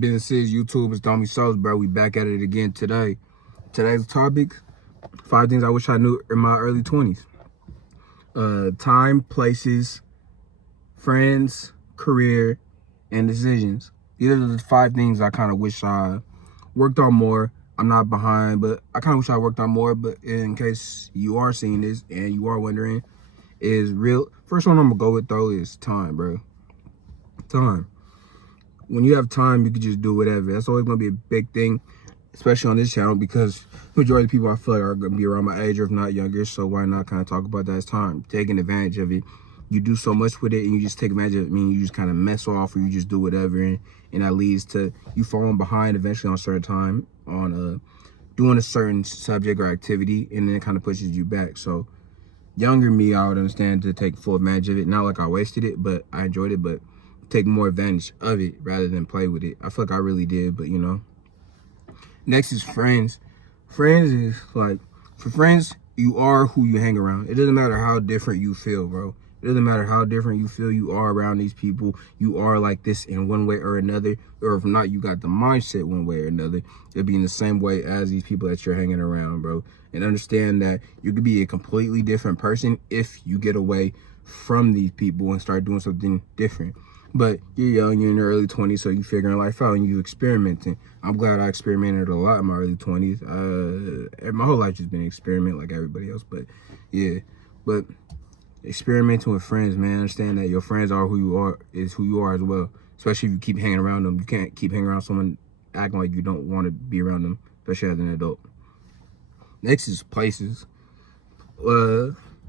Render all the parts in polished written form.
Businesses, YouTube, it's Domi Souls, bro. We back at it again today. Today's topic, 5 things I wish I knew in my early 20s. Time, places, friends, career, and decisions. These are the 5 things I kind of wish I worked on more. I'm not behind, but I kind of wish I worked on more. But in case you are seeing this and you are wondering, is real. First one I'm going to go with, though, is time, bro. Time. When you have time, you can just do whatever. That's always going to be a big thing, especially on this channel, because majority of people I feel like are going to be around my age or if not younger. So why not kind of talk about that as time? Taking advantage of it. You do so much with it and you just take advantage of it. I mean, you just kind of mess off or you just do whatever. And that leads to you falling behind eventually on a certain time on doing a certain subject or activity. And then it kind of pushes you back. So younger me, I would understand to take full advantage of it. Not like I wasted it, but I enjoyed it. But take more advantage of it rather than play with it. I feel like I really did, but you know. Next is friends. Friends is like, for friends, you are who you hang around. It doesn't matter how different you feel, bro. It doesn't matter how different you feel, you are around these people. You are like this in one way or another. Or if not, you got the mindset one way or another. It'll be in the same way as these people that you're hanging around, bro. And understand that you could be a completely different person if you get away from these people and start doing something different. But you're young, you're in your early 20s, so you figuring life out and you experimenting. I'm glad I experimented a lot in my early 20s. My whole life just been an experiment like everybody else, but yeah. But experimenting with friends, man. Understand that your friends are who you are, is who you are as well. Especially if you keep hanging around them. You can't keep hanging around someone acting like you don't want to be around them, especially as an adult. Next is places.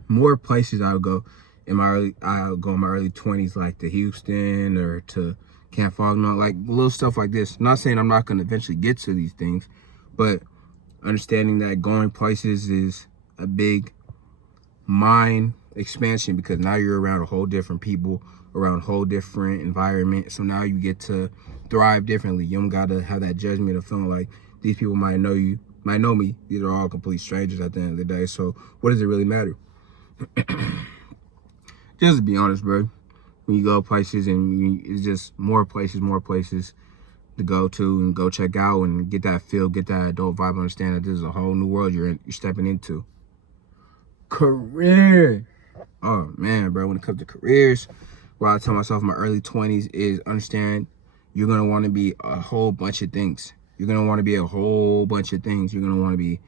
More places I'll go in my early 20s, like to Houston or to Camp Fognaw, like little stuff like this. I'm not saying I'm not gonna eventually get to these things, but understanding that going places is a big mind expansion, because now you're around a whole different people, around a whole different environment. So now you get to thrive differently. You don't gotta have that judgment of feeling like these people might know you, might know me. These are all complete strangers at the end of the day. So what does it really matter? Just to be honest, bro, when you go places and it's just more places to go to and go check out and get that feel, get that adult vibe, understand that this is a whole new world you're stepping into. Career. Oh man, bro, when it comes to careers, what I tell myself in my early 20s is understand you're going to want to be a whole bunch of things. You're going to want to be a whole bunch of things. You're going to want to be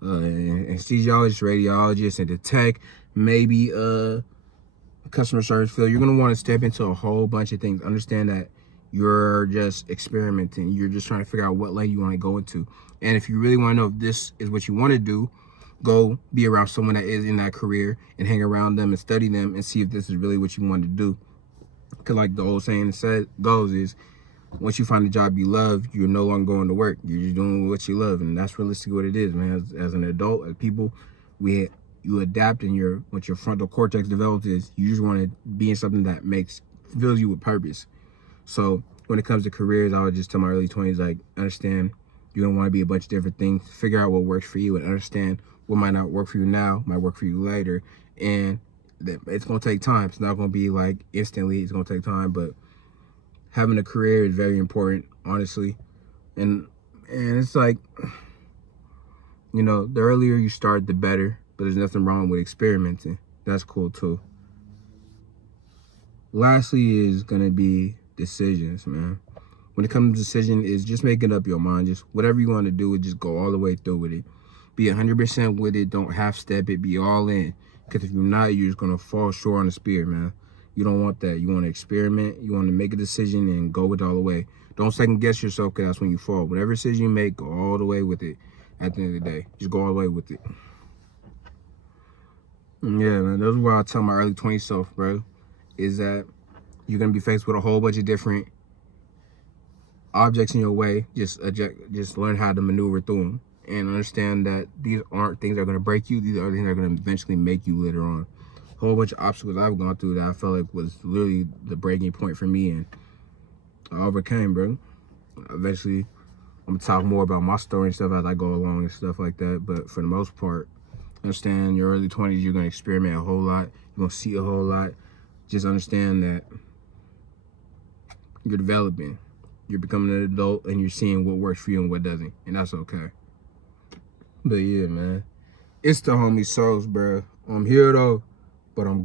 anesthesiologist, radiologist, into tech, maybe customer service field. You're going to want to step into a whole bunch of things. Understand that you're just experimenting. You're just trying to figure out what lane you want to go into. And if you really want to know if this is what you want to do, go be around someone that is in that career and hang around them and study them and see if this is really what you want to do. Because like the old saying goes is, once you find a job you love, you're no longer going to work. You're just doing what you love. And that's realistically what it is, man. As an adult, as people, you adapt, and what your frontal cortex develops is you just want to be in something that fills you with purpose. So when it comes to careers, I would just tell my early 20s, like, understand you're going to want to be a bunch of different things. Figure out what works for you and understand what might not work for you now, might work for you later. And it's going to take time. It's not going to be like instantly. It's going to take time, but having a career is very important, honestly. And it's like, you know, the earlier you start, the better. But there's nothing wrong with experimenting. That's cool too. Lastly is going to be decisions, man. When it comes to decision, is just making up your mind. Just whatever you want to do, just go all the way through with it. Be 100% with it. Don't half-step it. Be all in. Because if you're not, you're just going to fall short on the spear, man. You don't want that. You want to experiment. You want to make a decision and go with it all the way. Don't second guess yourself, because that's when you fall. Whatever decision you make, go all the way with it. At the end of the day, just go all the way with it. Yeah, man. Those are what I tell my early 20s self, bro. Is that you're going to be faced with a whole bunch of different objects in your way. Just learn how to maneuver through them. And understand that these aren't things that are going to break you. These are things that are going to eventually make you later on. A whole bunch of obstacles I've gone through that I felt like was literally the breaking point for me. And I overcame, bro. Eventually, I'm going to talk more about my story and stuff as I go along and stuff like that. But for the most part, understand in your early 20s, you're going to experiment a whole lot. You're going to see a whole lot. Just understand that you're developing. You're becoming an adult and you're seeing what works for you and what doesn't. And that's okay. But yeah, man. It's the homie Souls, bro. I'm here though, but I'm